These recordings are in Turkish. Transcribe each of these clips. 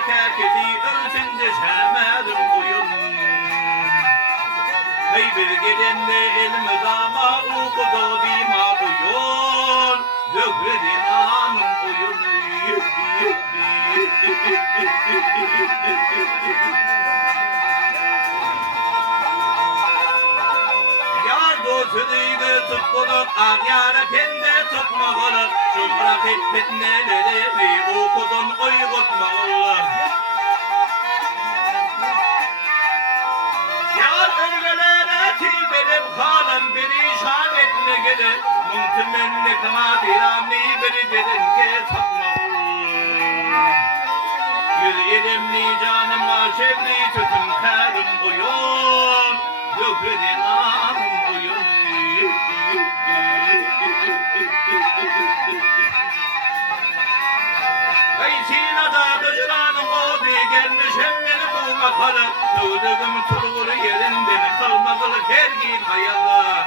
kekeli özünde şemerim oyun. Hey bir gelende elime dama okudu bima oyun. Dökredin anım oyun. Sözüyle tutkulun ağyara pende tutmağılı Şumra fitneleri okudun uygutmağılı Yar ölgelere tilberim halın perişan etme gelir Muhtemmenlik nadirani bir dedinge satmağılı Yüz edimli canıma şevli tütüm kârım uyum Dökredin anım uyum Hey Sina'da kıcıranın odu gelmiş hem beni bulmakalı Doğduğum turğur yerinden kalmakalı gergin hayallar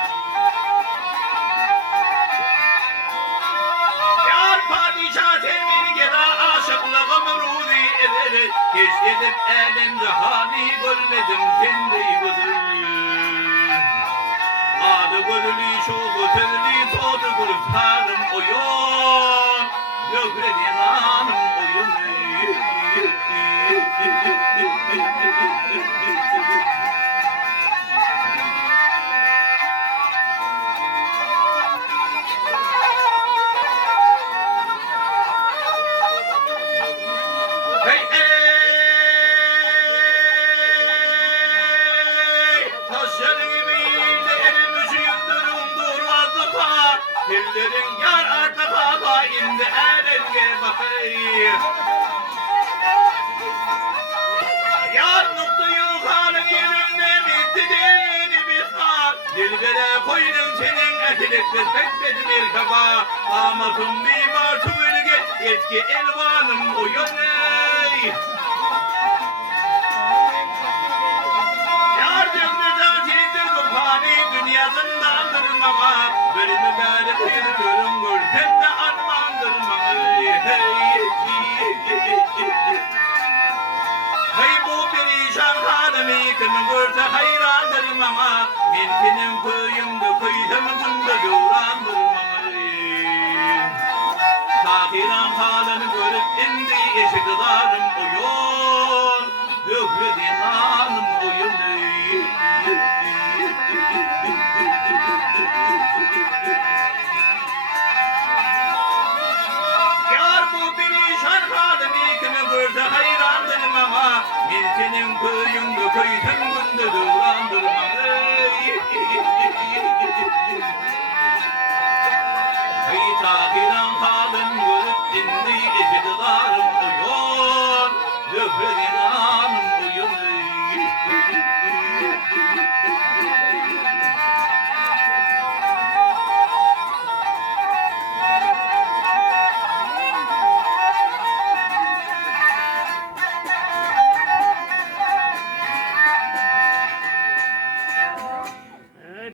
Yar padişah temin gela aşıklığım ruzi eder Geç edip elinde hali görmedim kendi gözüm Adı görülü şoğu tezli soğudu kurtarım oyun Gökredin anım oyun Hey taşlar gibi erimiş yıldırım durmazdı bana Dillerin yar arka baba indi erenge bakayım Yar noktuyu kalın yerinde bitti bir saat Dilbere koydum senin etilik bekledim el kaba Amatım bir martı bölge etki elvanım oyun ey Yar cümleden çizdir bu fani dünyasından durmama Böyle mübarek yürüyorum görsem de armandırmama Hey bu perişan halimi kim görse hayrandırmama Ben senin köyümde köyüm günde doğrandırmama Sahiran halini görüp indi eşikdarım oyun Dökredin anım oyun Yar bu perişan halimi kim görse hayrandırmama Ben senin köyümde köyüm